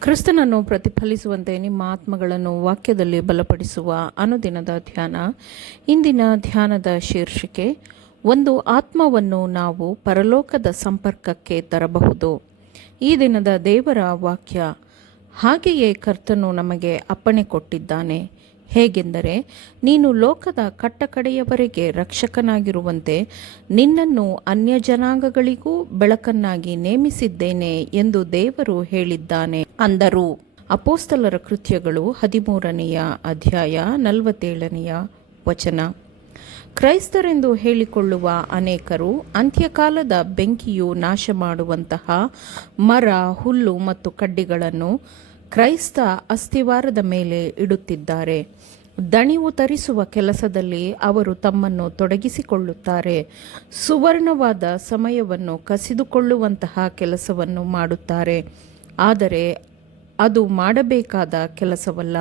ಕ್ರಿಸ್ತನನ್ನು ಪ್ರತಿಫಲಿಸುವಂತೆ ನಿಮ್ಮ ಆತ್ಮಗಳನ್ನು ವಾಕ್ಯದಲ್ಲಿ ಬಲಪಡಿಸುವ ಅನುದಿನದ ಧ್ಯಾನ. ಇಂದಿನ ಧ್ಯಾನದ ಶೀರ್ಷಿಕೆ, ಒಂದು ಆತ್ಮವನ್ನು ನಾವು ಪರಲೋಕದ ಸಂಪರ್ಕಕ್ಕೆ ತರಬಹುದು. ಈ ದಿನದ ದೇವರ ವಾಕ್ಯ, ಹಾಗೆಯೇ ಕರ್ತನು ನಮಗೆ ಅಪ್ಪಣೆ ಕೊಟ್ಟಿದ್ದಾನೆ. ಹೇಗೆಂದರೆ, ನೀನು ಲೋಕದ ಕಟ್ಟಕಡೆಯವರೆಗೆ ರಕ್ಷಕನಾಗಿರುವಂತೆ ನಿನ್ನನ್ನು ಅನ್ಯಜನಾಂಗಗಳಿಗೂ ಬೆಳಕನ್ನಾಗಿ ನೇಮಿಸಿದ್ದೇನೆ ಎಂದು ದೇವರು ಹೇಳಿದ್ದಾನೆ ಅಂದರು. ಅಪೊಸ್ತಲರ ಕೃತ್ಯಗಳು 13ನೆಯ ಅಧ್ಯಾಯ 47ನೆಯ ವಚನ. ಕ್ರೈಸ್ತರೆಂದು ಹೇಳಿಕೊಳ್ಳುವ ಅನೇಕರು ಅಂತ್ಯಕಾಲದ ಬೆಂಕಿಯು ನಾಶ ಮಾಡುವಂತಹ ಮರ, ಹುಲ್ಲು ಮತ್ತು ಕಡ್ಡಿಗಳನ್ನು ಕ್ರೈಸ್ತ ಅಸ್ಥಿವಾರದ ಮೇಲೆ ಇಡುತ್ತಿದ್ದಾರೆ. ದಣಿವು ತರಿಸುವ ಕೆಲಸದಲ್ಲಿ ಅವರು ತಮ್ಮನ್ನು ತೊಡಗಿಸಿಕೊಳ್ಳುತ್ತಾರೆ. ಸುವರ್ಣವಾದ ಸಮಯವನ್ನು ಕಸಿದುಕೊಳ್ಳುವಂತಹ ಕೆಲಸವನ್ನು ಮಾಡುತ್ತಾರೆ. ಆದರೆ ಅದು ಮಾಡಬೇಕಾದ ಕೆಲಸವಲ್ಲ.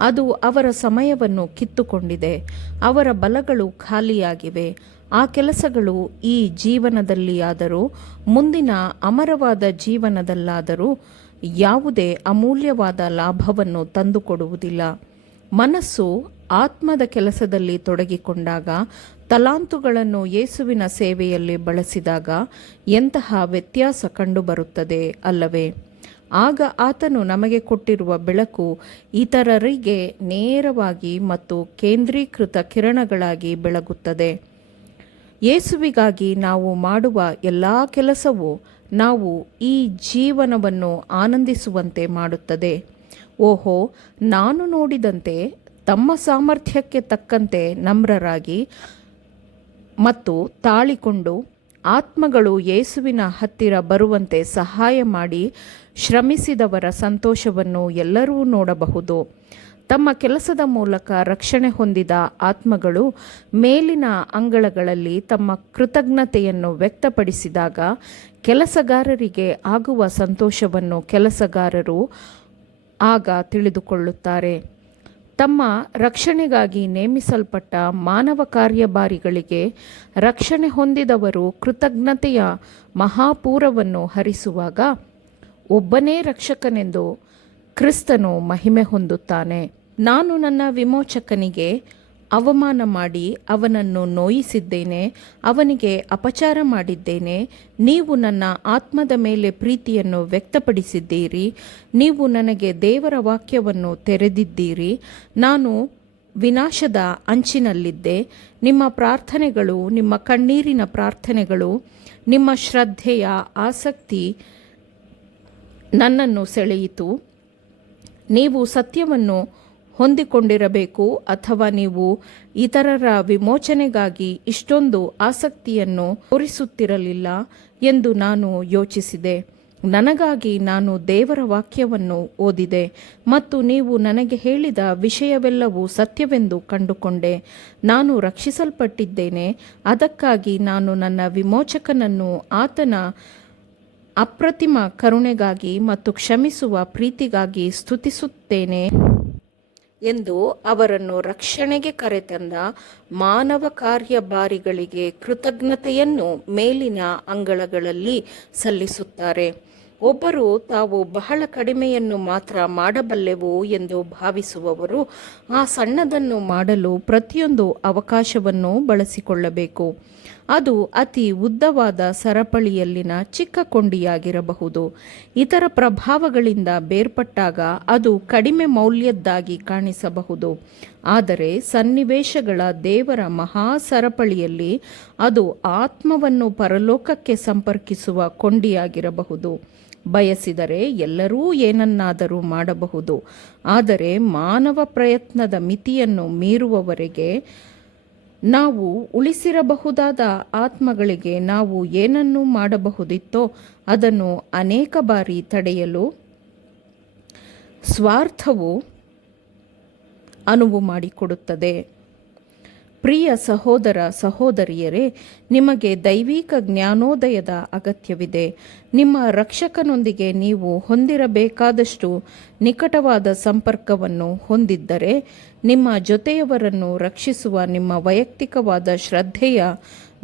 ಅದು ಅವರ ಸಮಯವನ್ನು ಕಿತ್ತುಕೊಂಡಿದೆ. ಅವರ ಬಲಗಳು ಖಾಲಿಯಾಗಿವೆ. ಆ ಕೆಲಸಗಳು ಈ ಜೀವನದಲ್ಲಿಯಾದರೂ ಮುಂದಿನ ಅಮರವಾದ ಜೀವನದಲ್ಲಾದರೂ ಯಾವುದೇ ಅಮೂಲ್ಯವಾದ ಲಾಭವನ್ನು ತಂದುಕೊಡುವುದಿಲ್ಲ. ಮನಸ್ಸು ಆತ್ಮದ ಕೆಲಸದಲ್ಲಿ ತೊಡಗಿಕೊಂಡಾಗ, ತಲಾಂತುಗಳನ್ನು ಯೇಸುವಿನ ಸೇವೆಯಲ್ಲಿ ಬಳಸಿದಾಗ ಎಂತಹ ವ್ಯತ್ಯಾಸ ಕಂಡುಬರುತ್ತದೆ ಅಲ್ಲವೇ? ಆಗ ಆತನು ನಮಗೆ ಕೊಟ್ಟಿರುವ ಬೆಳಕು ಇತರರಿಗೆ ನೇರವಾಗಿ ಮತ್ತು ಕೇಂದ್ರೀಕೃತ ಕಿರಣಗಳಾಗಿ ಬೆಳಗುತ್ತದೆ. ಯೇಸುವಿಗಾಗಿ ನಾವು ಮಾಡುವ ಎಲ್ಲ ಕೆಲಸವೂ ನಾವು ಈ ಜೀವನವನ್ನು ಆನಂದಿಸುವಂತೆ ಮಾಡುತ್ತದೆ. ಓಹೋ, ನಾನು ನೋಡಿದಂತೆ ತಮ್ಮ ಸಾಮರ್ಥ್ಯಕ್ಕೆ ತಕ್ಕಂತೆ ನಮ್ರರಾಗಿ ಮತ್ತು ತಾಳಿಕೊಂಡು ಆತ್ಮಗಳು ಯೇಸುವಿನ ಹತ್ತಿರ ಬರುವಂತೆ ಸಹಾಯ ಮಾಡಿ ಶ್ರಮಿಸಿದವರ ಸಂತೋಷವನ್ನು ಎಲ್ಲರೂ ನೋಡಬಹುದು. ತಮ್ಮ ಕೆಲಸದ ಮೂಲಕ ರಕ್ಷಣೆ ಹೊಂದಿದ ಆತ್ಮಗಳು ಮೇಲಿನ ಅಂಗಳಗಳಲ್ಲಿ ತಮ್ಮ ಕೃತಜ್ಞತೆಯನ್ನು ವ್ಯಕ್ತಪಡಿಸಿದಾಗ ಕೆಲಸಗಾರರಿಗೆ ಆಗುವ ಸಂತೋಷವನ್ನು ಕೆಲಸಗಾರರು ಆಗ ತಿಳಿದುಕೊಳ್ಳುತ್ತಾರೆ. ತಮ್ಮ ರಕ್ಷಣೆಗಾಗಿ ನೇಮಿಸಲ್ಪಟ್ಟ ಮಾನವ ಕಾರ್ಯಭಾರಿಗಳಿಗೆ ರಕ್ಷಣೆ ಹೊಂದಿದವರು ಕೃತಜ್ಞತೆಯ ಮಹಾಪೂರವನ್ನು ಹರಿಸುವಾಗ ಒಬ್ಬನೇ ರಕ್ಷಕನೆಂದು ಕ್ರಿಸ್ತನು ಮಹಿಮೆ ಹೊಂದುತ್ತಾನೆ. ನಾನು ನನ್ನ ವಿಮೋಚಕನಿಗೆ ಅವಮಾನ ಮಾಡಿ ಅವನನ್ನು ನೋಯಿಸಿದ್ದೇನೆ, ಅವನಿಗೆ ಅಪಚಾರ ಮಾಡಿದ್ದೇನೆ. ನೀವು ನನ್ನ ಆತ್ಮದ ಮೇಲೆ ಪ್ರೀತಿಯನ್ನು ವ್ಯಕ್ತಪಡಿಸಿದ್ದೀರಿ. ನೀವು ನನಗೆ ದೇವರ ವಾಕ್ಯವನ್ನು ತೆರೆದಿದ್ದೀರಿ. ನಾನು ವಿನಾಶದ ಅಂಚಿನಲ್ಲಿದ್ದೆ. ನಿಮ್ಮ ಪ್ರಾರ್ಥನೆಗಳು, ನಿಮ್ಮ ಕಣ್ಣೀರಿನ ಪ್ರಾರ್ಥನೆಗಳು, ನಿಮ್ಮ ಶ್ರದ್ಧೆಯ ಆಸಕ್ತಿ ನನ್ನನ್ನು ಸೆಳೆಯಿತು. ನೀವು ಸತ್ಯವನ್ನು ಹೊಂದಿಕೊಂಡಿರಬೇಕು, ಅಥವಾ ನೀವು ಇತರರ ವಿಮೋಚನೆಗಾಗಿ ಇಷ್ಟೊಂದು ಆಸಕ್ತಿಯನ್ನು ತೋರಿಸುತ್ತಿರಲಿಲ್ಲ ಎಂದು ನಾನು ಯೋಚಿಸಿದೆ. ನನಗಾಗಿ ನಾನು ದೇವರ ವಾಕ್ಯವನ್ನು ಓದಿದೆ ಮತ್ತು ನೀವು ನನಗೆ ಹೇಳಿದ ವಿಷಯವೆಲ್ಲವೂ ಸತ್ಯವೆಂದು ಕಂಡುಕೊಂಡೆ. ನಾನು ರಕ್ಷಿಸಲ್ಪಟ್ಟಿದ್ದೇನೆ. ಅದಕ್ಕಾಗಿ ನಾನು ನನ್ನ ವಿಮೋಚಕನನ್ನು ಆತನ ಅಪ್ರತಿಮ ಕರುಣೆಗಾಗಿ ಮತ್ತು ಕ್ಷಮಿಸುವ ಪ್ರೀತಿಗಾಗಿ ಸ್ತುತಿಸುತ್ತೇನೆ ಎಂದು ಅವರನ್ನು ರಕ್ಷಣೆಗೆ ಕರೆತಂದ ಮಾನವ ಕಾರ್ಯಭಾರಿಗಳಿಗೆ ಕೃತಜ್ಞತೆಯನ್ನು ಮೇಲಿನ ಅಂಗಳಗಳಲ್ಲಿ ಸಲ್ಲಿಸುತ್ತಾರೆ. ಒಬ್ಬರು ತಾವು ಬಹಳ ಕಡಿಮೆಯನ್ನು ಮಾತ್ರ ಮಾಡಬಲ್ಲೆವು ಎಂದು ಭಾವಿಸುವವರು ಆ ಸಣ್ಣದನ್ನು ಮಾಡಲು ಪ್ರತಿಯೊಂದು ಅವಕಾಶವನ್ನು ಬಳಸಿಕೊಳ್ಳಬೇಕು. ಅದು ಅತಿ ಉದ್ದವಾದ ಸರಪಳಿಯಲ್ಲಿನ ಚಿಕ್ಕ ಕೊಂಡಿಯಾಗಿರಬಹುದು. ಇತರ ಪ್ರಭಾವಗಳಿಂದ ಬೇರ್ಪಟ್ಟಾಗ ಅದು ಕಡಿಮೆ ಮೌಲ್ಯದ್ದಾಗಿ ಕಾಣಿಸಬಹುದು. ಆದರೆ ಸನ್ನಿವೇಶಗಳ ದೇವರ ಮಹಾ ಸರಪಳಿಯಲ್ಲಿ ಅದು ಆತ್ಮವನ್ನು ಪರಲೋಕಕ್ಕೆ ಸಂಪರ್ಕಿಸುವ ಕೊಂಡಿಯಾಗಿರಬಹುದು. ಬಯಸಿದರೆ ಎಲ್ಲರೂ ಏನನ್ನಾದರೂ ಮಾಡಬಹುದು. ಆದರೆ ಮಾನವ ಪ್ರಯತ್ನದ ಮಿತಿಯನ್ನು ಮೀರುವವರೆಗೆ ನಾವು ಉಳಿಸಿರಬಹುದಾದ ಆತ್ಮಗಳಿಗೆ ನಾವು ಏನನ್ನು ಮಾಡಬಹುದಿತ್ತೋ ಅದನ್ನು ಅನೇಕ ಬಾರಿ ತಡೆಯಲು ಸ್ವಾರ್ಥವು ಅನುವು ಮಾಡಿಕೊಡುತ್ತದೆ. ಪ್ರಿಯ ಸಹೋದರ ಸಹೋದರಿಯರೇ, ನಿಮಗೆ ದೈವಿಕ ಜ್ಞಾನೋದಯದ ಅಗತ್ಯವಿದೆ. ನಿಮ್ಮ ರಕ್ಷಕನೊಂದಿಗೆ ನೀವು ಹೊಂದಿರಬೇಕಾದಷ್ಟು ನಿಕಟವಾದ ಸಂಪರ್ಕವನ್ನು ಹೊಂದಿದ್ದರೆ ನಿಮ್ಮ ಜೊತೆಯವರನ್ನು ರಕ್ಷಿಸುವ ನಿಮ್ಮ ವೈಯಕ್ತಿಕವಾದ ಶ್ರದ್ಧೆಯ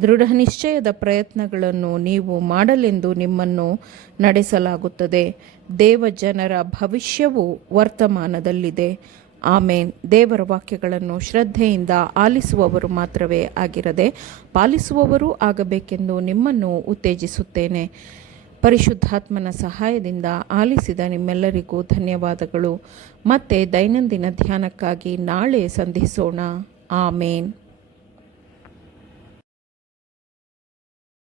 ದೃಢ ನಿಶ್ಚಯದ ಪ್ರಯತ್ನಗಳನ್ನು ನೀವು ಮಾಡಲೆಂದು ನಿಮ್ಮನ್ನು ನಡೆಸಲಾಗುತ್ತದೆ. ದೇವಜನರ ಭವಿಷ್ಯವು ವರ್ತಮಾನದಲ್ಲಿದೆ. ಆಮೇನ್. ದೇವರ ವಾಕ್ಯಗಳನ್ನು ಶ್ರದ್ಧೆಯಿಂದ ಆಲಿಸುವವರು ಮಾತ್ರವೇ ಆಗಿರದೆ ಪಾಲಿಸುವವರೂ ಆಗಬೇಕೆಂದು ನಿಮ್ಮನ್ನು ಉತ್ತೇಜಿಸುತ್ತೇನೆ. ಪರಿಶುದ್ಧಾತ್ಮನ ಸಹಾಯದಿಂದ ಆಲಿಸಿದ ನಿಮ್ಮೆಲ್ಲರಿಗೂ ಧನ್ಯವಾದಗಳು. ಮತ್ತೆ ದೈನಂದಿನ ಧ್ಯಾನಕ್ಕಾಗಿ ನಾಳೆ ಸಂಧಿಸೋಣ. ಆಮೇನ್.